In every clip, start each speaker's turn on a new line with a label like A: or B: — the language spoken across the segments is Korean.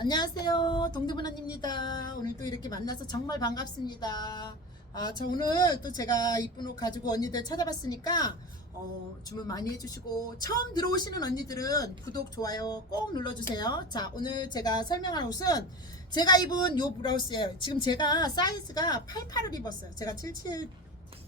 A: 안녕하세요. 동대문 언니입니다. 오늘도 이렇게 만나서 정말 반갑습니다. 아, 저 오늘 또 제가 이쁜 옷 가지고 언니들 찾아봤으니까 어, 주문 많이 해주시고 처음 들어오시는 언니들은 구독, 좋아요 꼭 눌러주세요. 자, 오늘 제가 설명할 옷은 제가 입은 요 브라우스예요. 지금 제가 사이즈가 88을 입었어요. 제가 77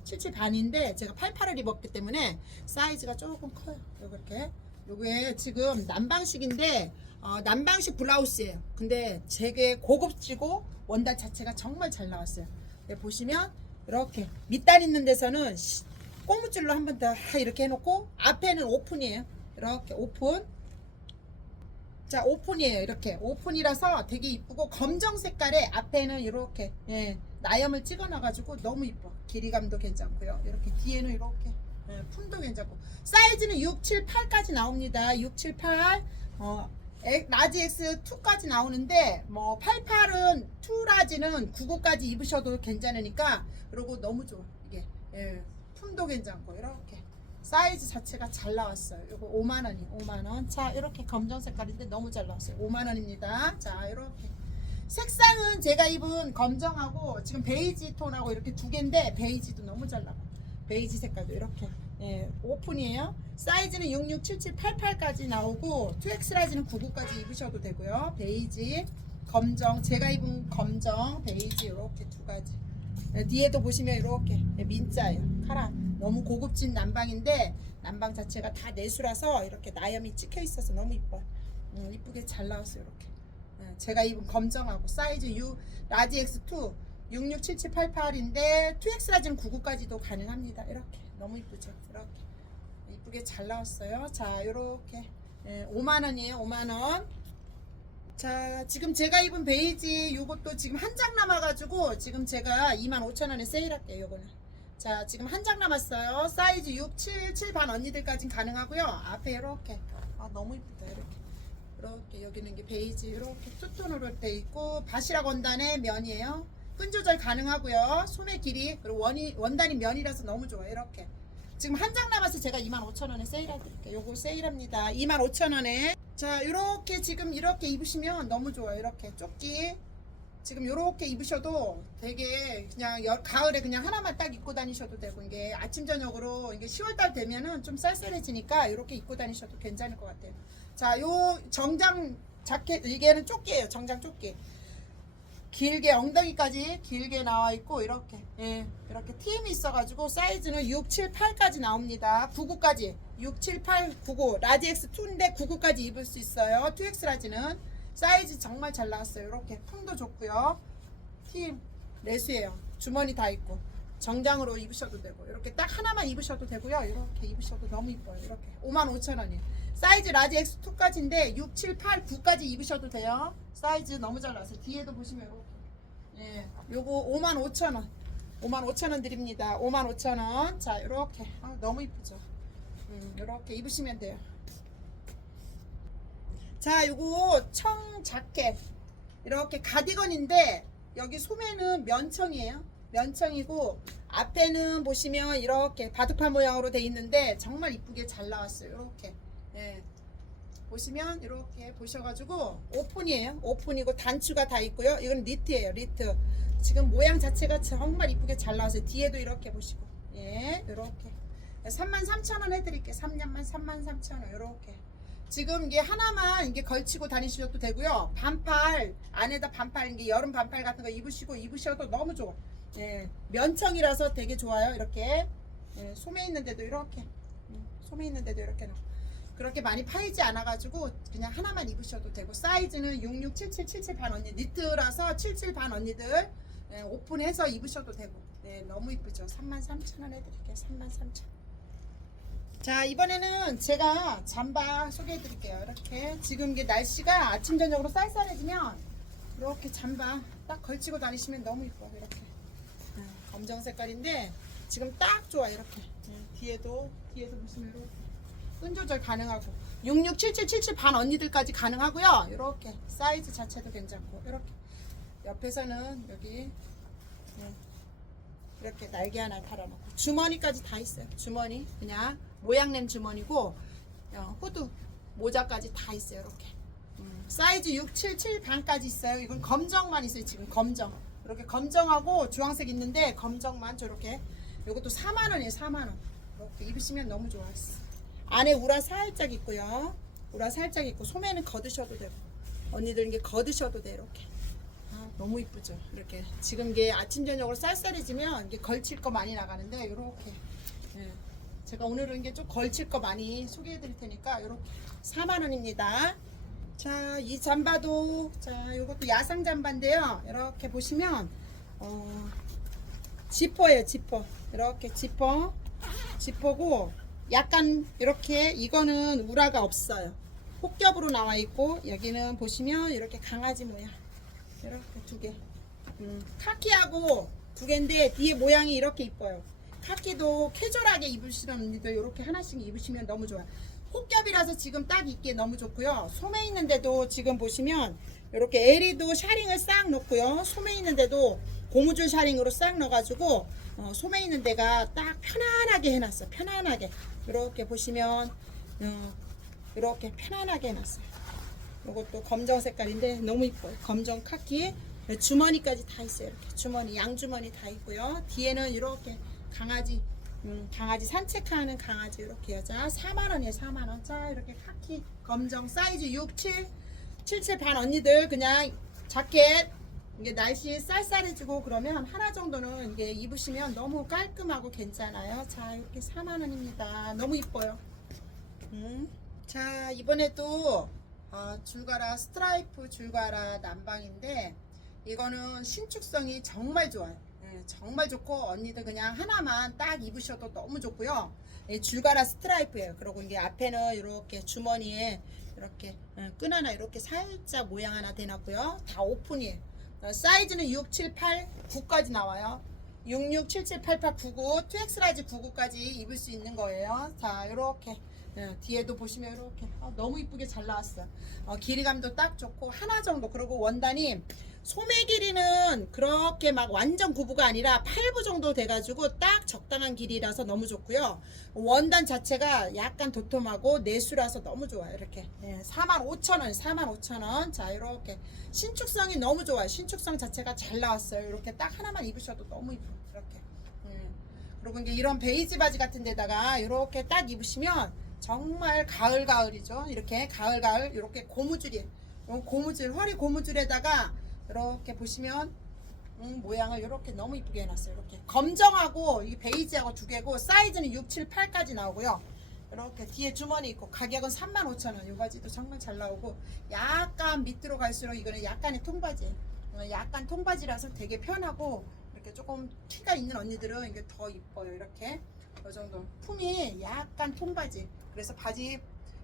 A: 77 반인데 제가 88을 입었기 때문에 사이즈가 조금 커요. 요렇게. 요게 지금 남방식인데 어, 남방식 블라우스예요. 근데 되게 고급지고 원단 자체가 정말 잘 나왔어요. 네, 보시면 이렇게 밑단 있는 데서는 시- 고무줄로 한 번 더 이렇게 해놓고 앞에는 오픈이에요. 이렇게 오픈. 자 오픈이에요. 이렇게 오픈이라서 되게 이쁘고 검정 색깔에 앞에는 이렇게 예, 나염을 찍어놔가지고 너무 이뻐. 길이감도 괜찮고요. 이렇게 뒤에는 이렇게 예, 품도 괜찮고 사이즈는 6, 7, 8까지 나옵니다. 6, 7, 8 어, 엑- 라지 X 2까지 나오는데 뭐 88은 2 라지는 99까지 입으셔도 괜찮으니까 그리고 너무 좋아 이게 예, 품도 괜찮고 이렇게 사이즈 자체가 잘 나왔어요. 이거 5만 원이 5만 원. 자 이렇게 검정 색깔인데 너무 잘 나왔어요. 5만 원입니다. 자 이렇게 색상은 제가 입은 검정하고 지금 베이지 톤하고 이렇게 두 개인데 베이지도 너무 잘 나와. 베이지 색깔도 이렇게 예, 오픈이에요. 사이즈는 66, 77, 88까지 나오고 2X 라지는 99까지 입으셔도 되고요. 베이지, 검정, 제가 입은 검정, 베이지 이렇게 두 가지. 예, 뒤에도 보시면 이렇게 예, 민자예요. 카라. 너무 고급진 남방인데 남방 자체가 다 내수라서 이렇게 나염이 찍혀 있어서 너무 이뻐. 음, 이쁘게 잘 나왔어요. 이렇게. 예, 제가 입은 검정하고 사이즈 U 라지 X2 667788인데 2X 라지는 99까지도 가능합니다. 이렇게 너무 이쁘죠. 이렇게 이쁘게 잘 나왔어요. 자, 이렇게 5만 원이에요. 5만 원. 자, 지금 제가 입은 베이지 요것도 지금 한 장 남아 가지고 지금 제가 2만 5천 원에 세일할게요. 요거는. 자, 지금 한 장 남았어요. 사이즈 6, 7, 7 반 언니들까지는 가능하고요. 앞에 이렇게 아 너무 이쁘다 이렇게. 이렇게 여기는 게 베이지 이렇게 투톤으로 돼 있고 바시락 원단의 면이에요. 끈 조절 가능하고요. 소매 길이 그리고 원이 원단이 면이라서 너무 좋아요. 이렇게 지금 한 장 남아서 제가 25,000원에 세일해 드릴게요. 요거 세일합니다. 25,000원에 자 이렇게 지금 이렇게 입으시면 너무 좋아요. 이렇게 조끼 지금 이렇게 입으셔도 되게 그냥 여- 가을에 그냥 하나만 딱 입고 다니셔도 되고 이게 아침 저녁으로 이게 10월 달 되면은 좀 쌀쌀해지니까 이렇게 입고 다니셔도 괜찮을 것 같아요. 자, 요 정장 자켓 이게는 조끼예요. 정장 조끼. 길게 엉덩이까지 길게 나와 있고 이렇게 예, 이렇게 팀이 있어가지고 사이즈는 6, 7, 8까지 나옵니다. 99까지 6, 7, 8, 99 라지 X 2인데 99까지 입을 수 있어요. 2X 라지는 사이즈 정말 잘 나왔어요. 이렇게 품도 좋고요. 팀 레스예요. 주머니 다 있고 정장으로 입으셔도 되고 이렇게 딱 하나만 입으셔도 되고요. 이렇게 입으셔도 너무 이뻐요. 이렇게 55,000원이에요. 사이즈 라지 X2까지인데 6, 7, 8, 9까지 입으셔도 돼요. 사이즈 너무 잘 나왔어요. 뒤에도 보시면 이렇게 예, 요거 55,000원. 55,000원 드립니다. 55,000원. 자, 이렇게 아, 너무 이쁘죠. 음, 이렇게 입으시면 돼요. 자, 요거 청 자켓. 이렇게 가디건인데 여기 소매는 면청이에요. 면청이고 앞에는 보시면 이렇게 바둑판 모양으로 돼 있는데 정말 이쁘게 잘 나왔어요. 이렇게. 예. 보시면 이렇게 보셔가지고 오픈이에요. 오픈이고 단추가 다 있고요. 이건 니트예요. 니트. 지금 모양 자체가 정말 이쁘게 잘 나왔어요. 뒤에도 이렇게 보시고. 예, 이렇게. 33,000원 해드릴게요. 3년만 33,000원. 이렇게. 지금 이게 하나만 이게 걸치고 다니셔도 되고요. 반팔 안에다 반팔 이게 여름 반팔 같은 거 입으시고 입으셔도 너무 좋아. 예, 면청이라서 되게 좋아요. 이렇게 예, 소매 있는데도 이렇게 음, 소매 있는데도 이렇게 놓고. 그렇게 많이 파이지 않아가지고 그냥 하나만 입으셔도 되고 사이즈는 66, 77, 77 반 언니 니트라서 77 반 언니들 예, 오픈해서 입으셔도 되고. 네, 너무 이쁘죠. 33,000원 해드릴게요. 33,000원. 자 이번에는 제가 잠바 소개해 드릴게요. 이렇게 지금 이게 날씨가 아침 저녁으로 쌀쌀해지면 이렇게 잠바 딱 걸치고 다니시면 너무 이뻐요 이렇게. 음, 검정 색깔인데 지금 딱 좋아 이렇게. 음, 뒤에도 뒤에도 보시면 이렇게 끈 조절 가능하고 66, 77, 77 반 언니들까지 가능하고요 이렇게 사이즈 자체도 괜찮고 이렇게 옆에서는 여기 음, 이렇게 날개 하나 달아놓고 주머니까지 다 있어요. 주머니 그냥 모양냄 주머니고 어, 후드 모자까지 다 있어요. 이렇게 음, 사이즈 6, 7, 7 반까지 있어요. 이건 검정만 있어요. 지금 검정. 이렇게 검정하고 주황색 있는데 검정만 저렇게. 이것도 4만 원이에요. 4만 원. 이렇게 입으시면 너무 좋아요. 안에 우라 살짝 있고요. 우라 살짝 있고 소매는 걷으셔도 되고 언니들 이게 걷으셔도 돼 이렇게. 아, 너무 이쁘죠. 이렇게 지금 이게 아침 저녁으로 쌀쌀해지면 이게 걸칠 거 많이 나가는데 이렇게. 예. 제가 오늘은 이게 좀 걸칠 거 많이 소개해 드릴 테니까 이렇게 4만 원입니다. 자, 이 잠바도 자, 이것도 야상 잠바인데요. 이렇게 보시면 어 지퍼예요, 지퍼. 이렇게 지퍼. 지퍼고 약간 이렇게 이거는 우라가 없어요. 혹겹으로 나와 있고 여기는 보시면 이렇게 강아지 모양. 이렇게 두 개. 음, 카키하고 두 개인데 뒤에 모양이 이렇게 이뻐요. 카키도 캐주얼하게 입으시는 언니들 이렇게 하나씩 입으시면 너무 좋아요. 혹겹이라서 지금 딱 입기에 너무 좋고요. 소매 있는데도 지금 보시면 이렇게 에리도 샤링을 싹 넣고요. 소매 있는데도 고무줄 샤링으로 싹 넣어가지고 어, 소매 있는 데가 딱 편안하게 해놨어요. 편안하게 이렇게 보시면 어, 이렇게 편안하게 해놨어요. 이것도 검정 색깔인데 너무 이뻐요. 검정 카키 주머니까지 다 있어요. 이렇게 주머니 양주머니 다 있고요. 뒤에는 이렇게 강아지 음, 강아지 산책하는 강아지 이렇게 여자 4만 원이에요. 4만 원. 자 이렇게 카키 검정 사이즈 6, 7, 7, 7반 언니들 그냥 자켓 이게 날씨 쌀쌀해지고 그러면 하나 정도는 이게 입으시면 너무 깔끔하고 괜찮아요. 자 이렇게 4만 원입니다. 너무 이뻐요. 음. 자 이번에도 어, 줄가라 스트라이프 줄가라 남방인데 이거는 신축성이 정말 좋아요. 예, 정말 좋고 언니들 그냥 하나만 딱 입으셔도 너무 좋고요. 예, 줄가라 스트라이프예요. 그리고 이게 앞에는 이렇게 주머니에 이렇게 어, 끈 하나 이렇게 살짝 모양 하나 대놨고요. 다 오픈이에요. 어, 사이즈는 6, 7, 8, 9까지 나와요. 66, 77, 88, 99, 2X 라이즈 99까지 입을 수 있는 거예요. 자, 이렇게 예, 뒤에도 보시면 이렇게 아, 너무 이쁘게 잘 나왔어요. 어, 길이감도 딱 좋고 하나 정도 그리고 원단이 소매 길이는 그렇게 막 완전 구부가 아니라 8부 정도 돼가지고 딱 적당한 길이라서 너무 좋고요. 원단 자체가 약간 도톰하고 내수라서 너무 좋아요. 이렇게 예, 45,000원, 45,000원. 자 이렇게 신축성이 너무 좋아요. 신축성 자체가 잘 나왔어요. 이렇게 딱 하나만 입으셔도 너무 이뻐요. 이렇게. 음. 그리고 이제 이런 베이지 바지 같은 데다가 이렇게 딱 입으시면 정말 가을 가을이죠. 이렇게 가을 가을 이렇게 고무줄이 요 고무줄 허리 고무줄에다가 이렇게 보시면 음, 모양을 이렇게 너무 이쁘게 해놨어요. 이렇게 검정하고 이 베이지하고 두 개고 사이즈는 6, 7, 8까지 나오고요. 이렇게 뒤에 주머니 있고 가격은 35,000원. 이 바지도 정말 잘 나오고 약간 밑으로 갈수록 이거는 약간의 통바지예요. 어, 약간 통바지라서 되게 편하고 이렇게 조금 키가 있는 언니들은 이게 더 이뻐요. 이렇게 이 정도 품이 약간 통바지. 그래서 바지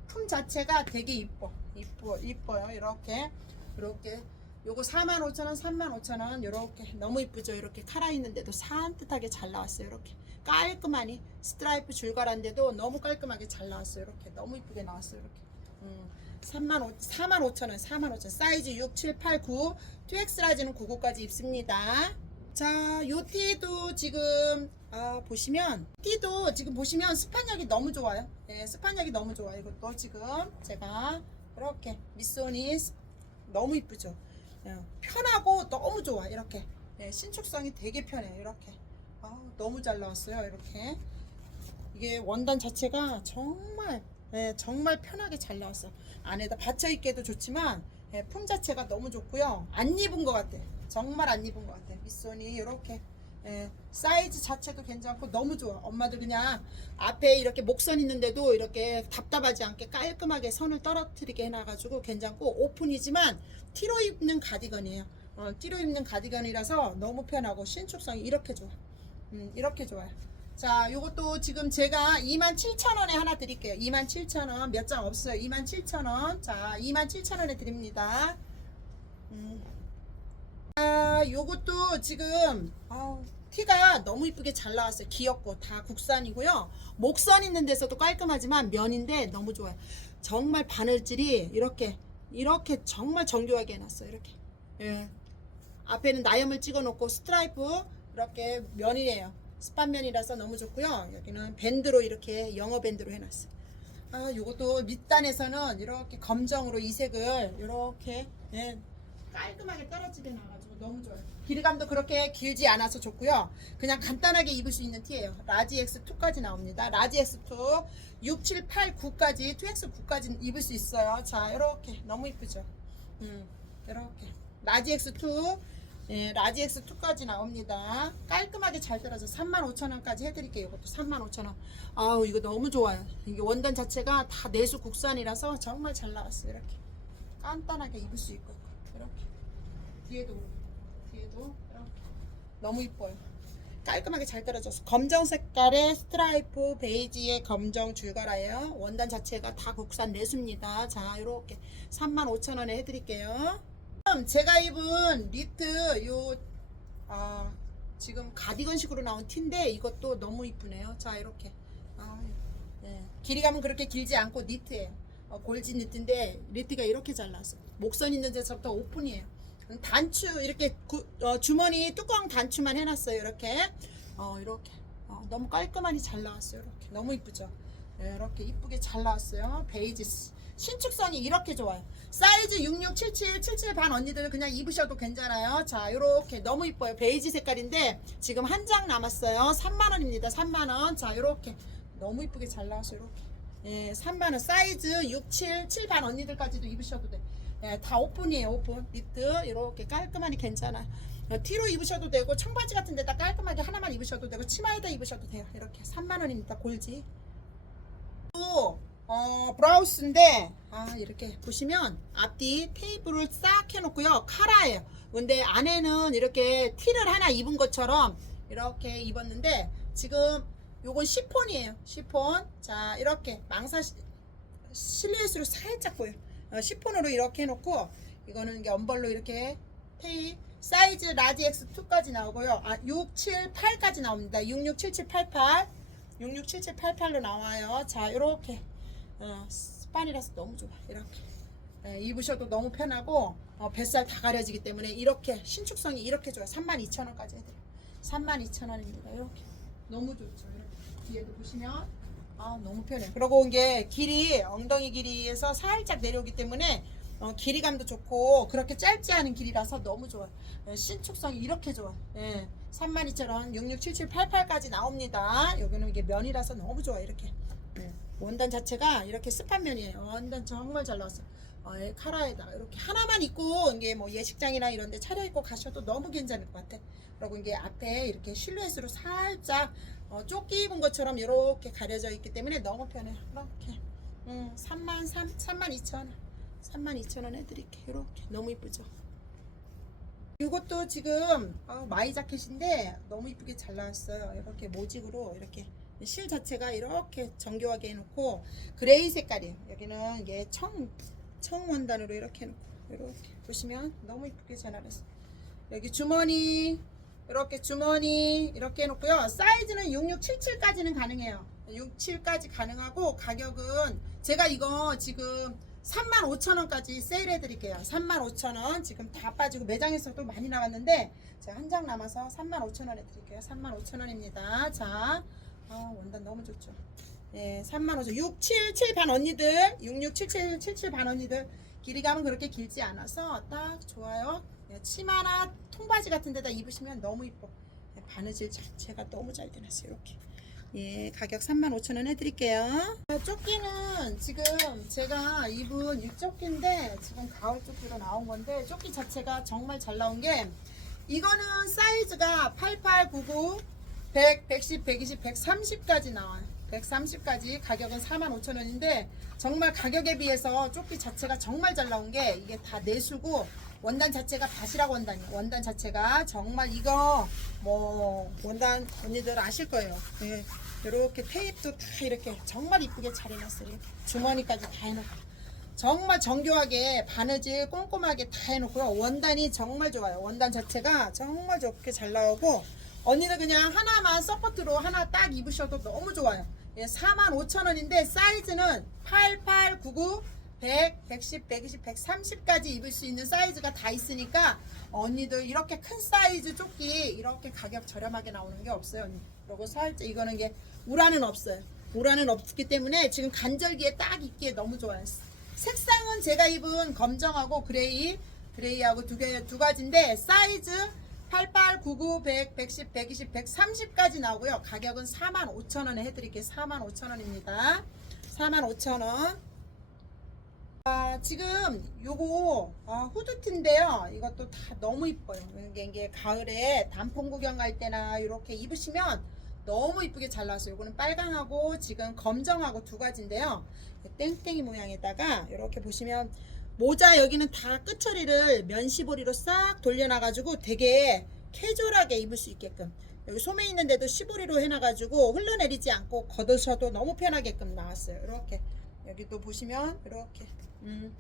A: 품 자체가 되게 이뻐. 이뻐 이뻐요. 이렇게 이렇게 요거 45,000원, 35,000원 이렇게 너무 이쁘죠. 이렇게 카라 있는데도 산뜻하게 잘 나왔어요. 이렇게 깔끔하니 스트라이프 줄가란데도 너무 깔끔하게 잘 나왔어요. 이렇게 너무 이쁘게 나왔어요. 이렇게. 음, 3만 5, 4만 5천 원, 4만 5천 사이즈 6, 7, 8, 9, 2X 라지는 99까지 입습니다. 자, 요 티도 지금 아, 보시면 티도 지금 보시면 스판력이 너무 좋아요. 네, 스판력이 너무 좋아요. 이것도 지금 제가 이렇게 스- 너무 이쁘죠. 예, 편하고 너무 좋아 이렇게. 예, 신축성이 되게 편해요 이렇게. 아, 너무 잘 나왔어요 이렇게. 이게 원단 자체가 정말 예, 정말 편하게 잘 나왔어 안에다 받쳐 입기도 좋지만 예, 품 자체가 너무 좋고요. 안 입은 것 같아. 정말 안 입은 것 같아. 밑선이 이렇게 예, 사이즈 자체도 괜찮고 너무 좋아. 엄마들 그냥 앞에 이렇게 목선 있는데도 이렇게 답답하지 않게 깔끔하게 선을 떨어뜨리게 해놔가지고 괜찮고 오픈이지만 티로 입는 가디건이에요. 어, 티로 입는 가디건이라서 너무 편하고 신축성이 이렇게 좋아. 음, 이렇게 좋아요. 자 요것도 지금 제가 27,000원에 하나 드릴게요. 27,000원. 몇 장 없어요. 27,000원. 자 27,000원에 드립니다. 음. 아, 요것도 지금 아우, 티가 너무 이쁘게 잘 나왔어요. 귀엽고 다 국산이고요. 목선 있는 데서도 깔끔하지만 면인데 너무 좋아요. 정말 바늘질이 이렇게 이렇게 정말 정교하게 해놨어요. 이렇게. 예. 앞에는 나염을 찍어놓고 스트라이프 이렇게 면이에요. 스판면이라서 너무 좋고요. 여기는 밴드로 이렇게 영어 밴드로 해놨어요. 아, 요것도 밑단에서는 이렇게 검정으로 이 색을 이렇게 예, 깔끔하게 떨어지게 나가지고 너무 좋아요. 길이감도 그렇게 길지 않아서 좋고요. 그냥 간단하게 입을 수 있는 티예요. 라지 X2까지 나옵니다. 라지 X2 6, 7, 8, 9까지 2X9까지 입을 수 있어요. 자, 이렇게 너무 이쁘죠. 음, 이렇게 라지 X2 예, 라지 X2까지 나옵니다. 깔끔하게 잘 떨어져 35,000원까지 해드릴게요. 이것도 35,000원. 아우 이거 너무 좋아요. 이게 원단 자체가 다 내수 국산이라서 정말 잘 나왔어요. 이렇게 간단하게 입을 수 있고 이렇게 뒤에도 뒤에도 이렇게 너무 이뻐요. 깔끔하게 잘 떨어져서 검정 색깔의 스트라이프 베이지의 검정 줄가라예요. 원단 자체가 다 국산 내수입니다. 자 이렇게 35,000원에 해드릴게요. 그럼 제가 입은 니트 요 아, 지금 가디건식으로 나온 티인데 이것도 너무 이쁘네요. 자 이렇게 아, 예. 길이감은 그렇게 길지 않고 니트예요. 어, 골지 니트인데 니트가 이렇게 잘나서 목선 있는 데서부터 오픈이에요. 단추 이렇게 구- 어, 주머니 뚜껑 단추만 해놨어요. 이렇게 어, 이렇게 어, 너무 깔끔하니 잘 나왔어요. 이렇게 너무 이쁘죠. 예, 이렇게 이쁘게 잘 나왔어요. 베이지 스- 신축선이 이렇게 좋아요. 사이즈 66, 77, 77반 언니들 그냥 입으셔도 괜찮아요. 자, 이렇게 너무 이뻐요. 베이지 색깔인데 지금 한 장 남았어요. 3만 원입니다. 3만 원. 자, 이렇게 너무 이쁘게 잘 나왔어요. 이렇게. 예, 3만 원. 사이즈 6, 7, 7반 언니들까지도 입으셔도 돼. 예, 다 오픈이에요. 오픈. 니트 이렇게 깔끔하니 괜찮아요. 어, 티로 입으셔도 되고 청바지 같은 데다 깔끔하게 하나만 입으셔도 되고 치마에다 입으셔도 돼요. 이렇게 3만 원입니다. 골지. 또 어, 브라우스인데 아 이렇게 보시면 앞뒤 테이프를 싹 해놓고요 카라예요 근데 안에는 이렇게 티를 하나 입은 것처럼 이렇게 입었는데 지금 요건 시폰이에요 시폰 자 이렇게 망사 시- 실루엣으로 살짝 보여 어, 시폰으로 이렇게 해놓고 이거는 엄벌로 이렇게 테이 사이즈 라지 X2까지 나오고요 아 6, 7, 8까지 나옵니다 66, 77, 88 667788로 나와요. 자, 이렇게 어, 스판이라서 너무 좋아. 이렇게 예, 입으셔도 너무 편하고 어, 뱃살 다 가려지기 때문에 이렇게 신축성이 이렇게 좋아요. 32,000원까지 해드려요. 32,000원입니다. 이렇게 너무 좋죠. 이렇게 뒤에도 보시면 아 너무 편해. 그리고 이게 길이 엉덩이 길이에서 살짝 내려오기 때문에 어, 길이감도 좋고 그렇게 짧지 않은 길이라서 너무 좋아요. 예, 신축성이 이렇게 좋아. 예. 32,000원 667788까지 나옵니다. 여기는 이게 면이라서 너무 좋아 이렇게. 예. 원단 자체가 이렇게 습한 면이에요. 원단 정말 잘 나왔어. 어, 예, 카라에다 이렇게 하나만 입고 이게 뭐 예식장이나 이런 데 차려입고 가셔도 너무 괜찮을 것 같아. 그리고 이게 앞에 이렇게 실루엣으로 살짝 어, 조끼 입은 것처럼 이렇게 가려져 있기 때문에 너무 편해요. 이렇게. 음, 3만 3, 3만 2천 원. 3만 2천 원 해드릴게요. 이렇게 너무 이쁘죠. 이것도 지금 어, 마이 자켓인데 너무 이쁘게 잘 나왔어요. 이렇게 모직으로 이렇게 실 자체가 이렇게 정교하게 해놓고 그레이 색깔이에요. 여기는 이게 청, 청 원단으로 이렇게 해놓고 이렇게 보시면 너무 이쁘게 잘 나왔어요. 여기 주머니 이렇게 주머니 이렇게 해놓고요. 사이즈는 6677까지는 가능해요. 67까지 가능하고 가격은 제가 이거 지금 35,000원까지 세일해 드릴게요. 35,000원. 지금 다 빠지고 매장에서도 많이 나왔는데 제가 한 장 남아서 35,000원에 드릴게요. 35,000원입니다. 자, 아, 원단 너무 좋죠. 예, 35,000원. 677 반 언니들, 6677 77 반 언니들 길이감은 그렇게 길지 않아서 딱 좋아요. 예, 치마나 통바지 같은 데다 입으시면 너무 이뻐. 예, 바느질 자체가 너무 잘 되놨어요. 이렇게. 예, 가격 35,000원 해드릴게요. 아, 조끼는 지금 제가 입은 육조끼인데 지금 가을 조끼로 나온 건데 조끼 자체가 정말 잘 나온 게 이거는 사이즈가 88, 99, 100, 110, 120, 130까지 나와요. 130까지 가격은 45,000원인데 정말 가격에 비해서 조끼 자체가 정말 잘 나온 게 이게 다 내수고 원단 자체가 바시락 원단이에요. 원단 자체가 정말 이거 뭐 원단 언니들 아실 거예요. 예. 이렇게 테이프도 다 이렇게 정말 이쁘게 잘 해놨어요. 주머니까지 다 해놓고 정말 정교하게 바느질 꼼꼼하게 다 해놓고요. 원단이 정말 좋아요. 원단 자체가 정말 좋게 잘 나오고 언니는 그냥 하나만 서포트로 하나 딱 입으셔도 너무 좋아요. 예, 45,000원인데 사이즈는 88, 99, 100, 110, 120, 130까지 입을 수 있는 사이즈가 다 있으니까 언니들 이렇게 큰 사이즈 조끼 이렇게 가격 저렴하게 나오는 게 없어요. 언니. 그리고 살짝 이거는 게 우라는 없어요. 보라는 없기 때문에 지금 간절기에 딱 입기에 너무 좋아요. 색상은 제가 입은 검정하고 그레이, 그레이하고 두 개, 두 가지인데 사이즈 88, 99, 100, 110, 120, 130까지 나오고요. 가격은 45,000원에 해드릴게요. 45,000원입니다. 45,000원. 아, 지금 요거 아, 후드티인데요. 이것도 다 너무 이뻐요. 이게, 이게 가을에 단풍 구경 갈 때나 이렇게 입으시면 너무 이쁘게 잘 나왔어요. 요거는 빨강하고 지금 검정하고 두 가지인데요. 땡땡이 모양에다가 이렇게 보시면 모자 여기는 다 끝처리를 면시보리로 싹 돌려놔가지고 되게 캐주얼하게 입을 수 있게끔 여기 소매 있는데도 시보리로 해놔가지고 흘러내리지 않고 걷으셔도 너무 편하게끔 나왔어요. 이렇게 여기 또 보시면 이렇게 음.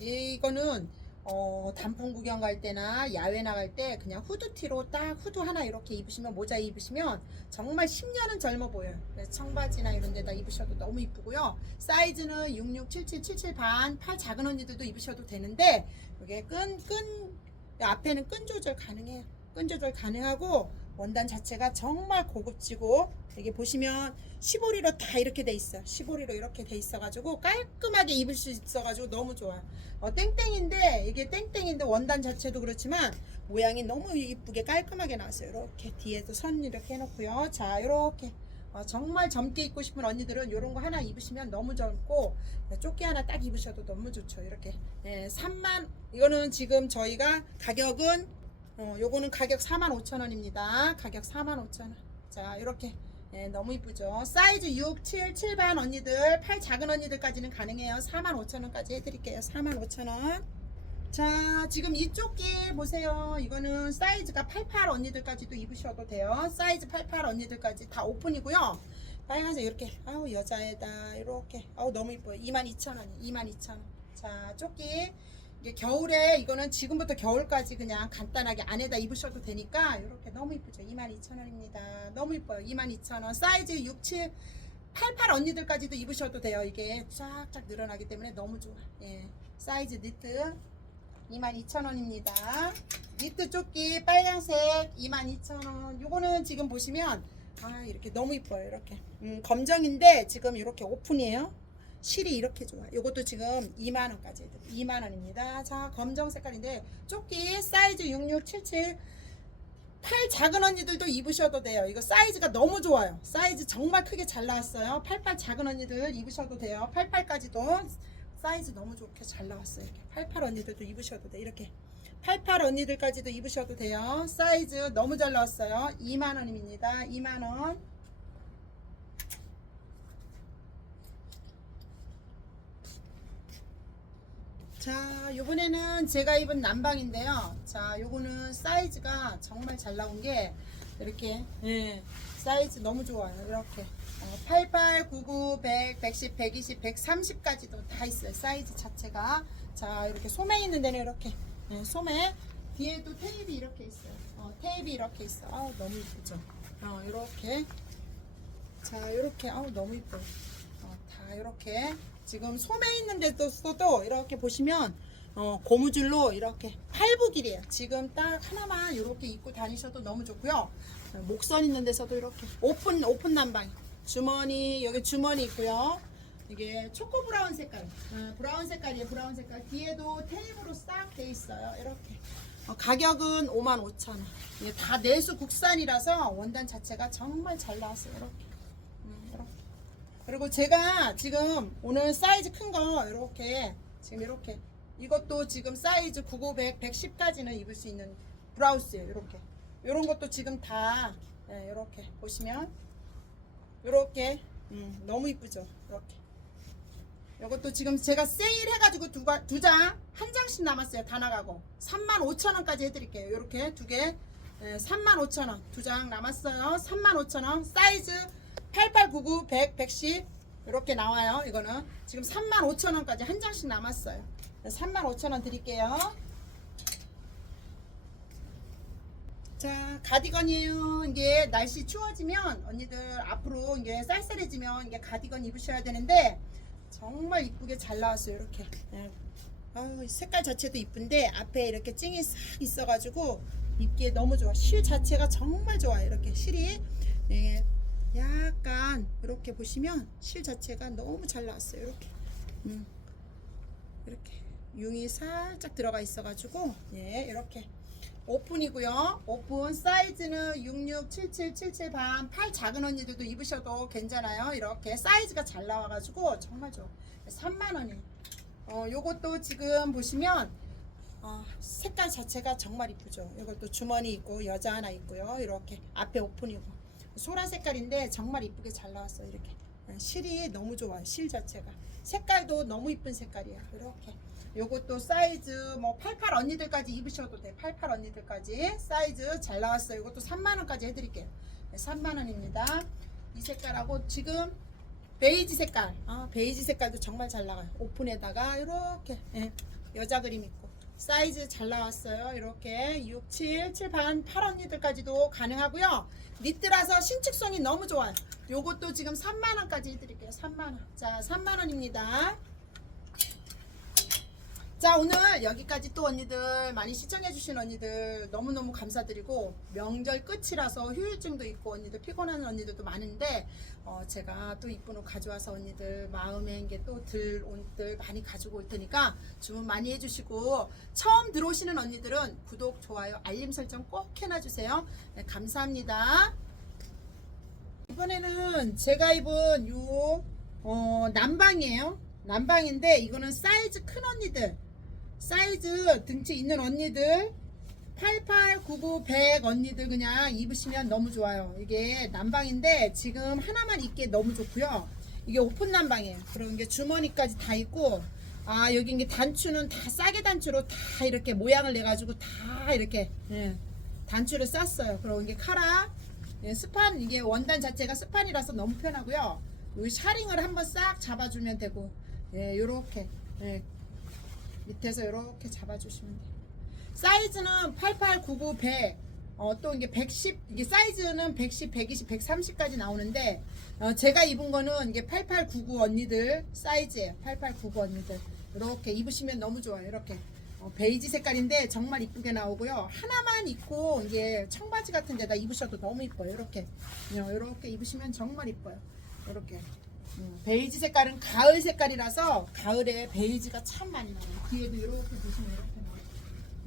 A: 이거는 어, 단풍 구경 갈 때나 야외 나갈 때 그냥 후드티로 딱 후드 하나 이렇게 입으시면 모자 입으시면 정말 10년은 젊어 보여요. 그래서 청바지나 이런 데다 입으셔도 너무 이쁘고요. 사이즈는 66, 77, 77 반, 팔 작은 언니들도 입으셔도 되는데 이게 끈, 끈, 앞에는 끈 조절 가능해요. 끈 조절 가능하고 원단 자체가 정말 고급지고 여기 보시면 시보리로 다 이렇게 돼 있어요. 시보리로 이렇게 돼 있어 가지고 깔끔하게 입을 수 있어 가지고 너무 좋아요. 어, 땡땡인데 이게 땡땡인데 원단 자체도 그렇지만 모양이 너무 이쁘게 깔끔하게 나왔어요. 이렇게 뒤에도 선 이렇게 해놓고요. 자 이렇게 어, 정말 젊게 입고 싶은 언니들은 이런 거 하나 입으시면 너무 젊고 네, 조끼 하나 딱 입으셔도 너무 좋죠. 이렇게 네, 3만 이거는 지금 저희가 가격은 어, 요거는 가격 45,000원입니다. 가격 45,000원. 자, 이렇게 예, 너무 이쁘죠. 사이즈 6, 7, 7반 언니들, 팔 작은 언니들까지는 가능해요. 45,000원까지 해드릴게요. 45,000원. 자, 지금 이쪽 길 보세요. 이거는 사이즈가 88 언니들까지도 입으셔도 돼요. 사이즈 88 언니들까지 다 오픈이고요. 빨간색 이렇게, 아우, 여자애다. 이렇게, 아우, 너무 이뻐요. 22,000원, 22,000원. 자, 조끼. 이게 겨울에 이거는 지금부터 겨울까지 그냥 간단하게 안에다 입으셔도 되니까 이렇게 너무 이쁘죠. 22,000원입니다. 너무 이뻐요. 22,000원. 사이즈 6, 7, 88 언니들까지도 입으셔도 돼요. 이게 쫙쫙 늘어나기 때문에 너무 좋아 예. 사이즈 니트 22,000원입니다. 니트 조끼 빨간색 22,000원. 요거는 지금 보시면 아 이렇게 너무 이뻐요. 이렇게. 음, 검정인데 지금 이렇게 오픈이에요 실이 이렇게 좋아. 요것도 지금 2만 원까지 해드려 2만 원입니다. 자, 검정 색깔인데, 조끼 사이즈 6677. 팔 작은 언니들도 입으셔도 돼요. 이거 사이즈가 너무 좋아요. 사이즈 정말 크게 잘 나왔어요. 88 작은 언니들 입으셔도 돼요. 88까지도 사이즈 너무 좋게 잘 나왔어요. 이렇게 88 언니들도 입으셔도 돼. 이렇게 88 언니들까지도 입으셔도 돼요. 사이즈 너무 잘 나왔어요. 2만 원입니다. 2만 원. 자, 요번에는 제가 입은 남방인데요. 자, 요거는 사이즈가 정말 잘 나온 게 이렇게 예, 사이즈 너무 좋아요. 이렇게 어, 88, 99, 100, 110, 120, 130까지도 다 있어요. 사이즈 자체가 자, 이렇게 소매 있는 데는 이렇게 예, 소매 뒤에도 테이프 이렇게 있어요. 어, 테이프 이렇게 있어. 아, 너무 이쁘죠. 어, 이렇게 자, 이렇게 아우 너무 이뻐요. 어, 다 이렇게 지금 소매 있는 데도 써도 이렇게 보시면 어, 고무줄로 이렇게 팔부 길이에요. 지금 딱 하나만 이렇게 입고 다니셔도 너무 좋고요. 어, 목선 있는 데서도 이렇게 오픈 오픈 난방 주머니 여기 주머니 있고요. 이게 초코 브라운 색깔, 어, 브라운 색깔이에요. 브라운 색깔 뒤에도 테이프로 싹 돼 있어요. 이렇게 어, 가격은 55,000원. 이게 다 내수 국산이라서 원단 자체가 정말 잘 나왔어요. 이렇게. 그리고 제가 지금 오늘 사이즈 큰 거 이렇게 지금 이렇게 이것도 지금 사이즈 99, 100, 110까지는 입을 수 있는 브라우스예요. 이렇게 이런 것도 지금 다 네, 이렇게 보시면 이렇게 음, 너무 이쁘죠. 이렇게 이것도 지금 제가 세일 해가지고 두, 가- 두 장, 한 장씩 남았어요. 다 나가고. 35,000원까지 해드릴게요. 이렇게 두 개. 네, 35,000원. 두 장 남았어요. 35,000원. 사이즈 8899, 100, 110. 이렇게 나와요. 이거는. 지금 35,000원까지 한 장씩 남았어요. 35,000원 드릴게요. 자, 가디건이에요. 이게 날씨 추워지면 언니들 앞으로 이게 쌀쌀해지면 이게 가디건 입으셔야 되는데 정말 이쁘게 잘 나왔어요. 이렇게. 네. 색깔 자체도 이쁜데 앞에 이렇게 찡이 싹 있어가지고 입기에 너무 좋아. 실 자체가 정말 좋아요. 이렇게 실이 네, 약간 이렇게 보시면 실 자체가 너무 잘 나왔어요. 이렇게. 음. 이렇게 융이 살짝 들어가 있어가지고 예 이렇게 오픈이고요. 오픈 사이즈는 66, 77, 77 반, 팔 작은 언니들도 입으셔도 괜찮아요. 이렇게 사이즈가 잘 나와가지고 정말 좋아. 3만 원이. 어 요것도 지금 보시면 어, 색깔 자체가 정말 이쁘죠. 이것도 주머니 있고 여자 하나 있고요. 이렇게 앞에 오픈이고 소라 색깔인데 정말 이쁘게 잘 나왔어요. 이렇게 어, 실이 너무 좋아요. 실 자체가 색깔도 너무 이쁜 색깔이야. 이렇게 요것도 사이즈 뭐 88 언니들까지 입으셔도 돼. 88 언니들까지 사이즈 잘 나왔어요. 이것도 3만 원까지 해드릴게요. 네, 3만 원입니다. 이 색깔하고 지금 베이지 색깔, 아, 베이지 색깔도 정말 잘 나가요. 오픈에다가 이렇게 예, 여자 그림 있고 사이즈 잘 나왔어요. 이렇게 6, 7, 7 반, 8 언니들까지도 가능하고요. 니트라서 신축성이 너무 좋아요. 요것도 지금 3만 원까지 해드릴게요. 3만 원. 자, 3만 원입니다. 자 오늘 여기까지 또 언니들 많이 시청해주신 언니들 너무너무 감사드리고 명절 끝이라서 휴일증도 있고 언니들 피곤한 언니들도 많은데 어, 제가 또 이쁜 옷 가져와서 언니들 마음에 이게 또들 옷들 많이 가지고 올 테니까 주문 많이 해주시고 처음 들어오시는 언니들은 구독 좋아요 알림 설정 꼭 해놔주세요. 네, 감사합니다. 이번에는 제가 입은 요 어, 남방이에요. 남방인데 이거는 사이즈 큰 언니들 사이즈 등치 있는 언니들 88, 99, 100 언니들 그냥 입으시면 너무 좋아요. 이게 남방인데 지금 하나만 입기에 너무 좋고요. 이게 오픈 남방이에요. 그런 게 주머니까지 다 있고 아 여기 이게 단추는 다 싸게 단추로 다 이렇게 모양을 내 가지고 다 이렇게 예, 단추를 쌌어요. 그리고 이게 카라 예, 스판 이게 원단 자체가 스판이라서 너무 편하고요. 이 샤링을 한번 싹 잡아주면 되고 예, 요렇게 예, 밑에서 이렇게 잡아주시면 돼요. 사이즈는 88, 99, 100. 어, 또 이게 110, 이게 사이즈는 110, 120, 130까지 나오는데, 어, 제가 입은 거는 이게 88, 99 언니들 사이즈예요. 88, 99 언니들. 이렇게 입으시면 너무 좋아요. 이렇게. 어, 베이지 색깔인데 정말 이쁘게 나오고요. 하나만 입고 이게 청바지 같은 데다 입으셔도 너무 이뻐요. 이렇게. 어, 이렇게 입으시면 정말 이뻐요. 이렇게. 음, 베이지 색깔은 가을 색깔이라서 가을에 베이지가 참 많이 나와요. 뒤에도 이렇게 보시면 이렇게 나와요.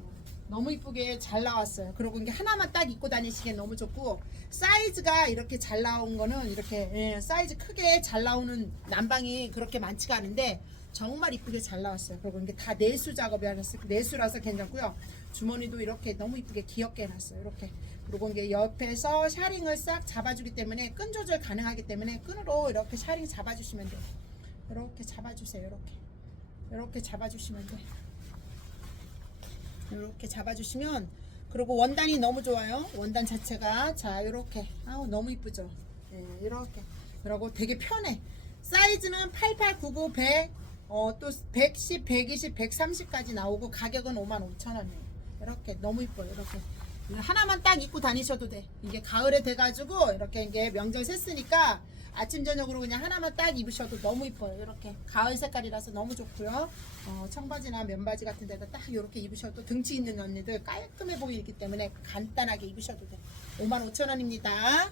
A: 어, 너무 이쁘게 잘 나왔어요. 그리고 이게 하나만 딱 입고 다니시기에 너무 좋고 사이즈가 이렇게 잘 나온 거는 이렇게 예, 사이즈 크게 잘 나오는 난방이 그렇게 많지가 않은데 정말 이쁘게 잘 나왔어요. 그리고 이게 다 내수 작업이라서 내수라서 괜찮고요. 주머니도 이렇게 너무 이쁘게 귀엽게 해놨어요. 이렇게 그리고 이게 옆에서 샤링을 싹 잡아주기 때문에 끈 조절 가능하기 때문에 끈으로 이렇게 샤링 잡아주시면 돼요. 이렇게 잡아주세요. 이렇게 이렇게 잡아주시면 돼요. 이렇게 잡아주시면 그리고 원단이 너무 좋아요. 원단 자체가 자 이렇게 아우 너무 이쁘죠. 예, 이렇게 그리고 되게 편해. 사이즈는 88, 99, 100, 어, 또 110, 120, 130까지 나오고 가격은 55,000원이에요. 이렇게 너무 이뻐요. 이렇게 하나만 딱 입고 다니셔도 돼. 이게 가을에 돼가지고 이렇게 이게 명절 샜으니까 아침 저녁으로 그냥 하나만 딱 입으셔도 너무 이뻐요. 이렇게 가을 색깔이라서 너무 좋고요. 어, 청바지나 면바지 같은 데다 딱 이렇게 입으셔도 등치 있는 언니들 깔끔해 보이기 때문에 간단하게 입으셔도 돼. 55,000원입니다.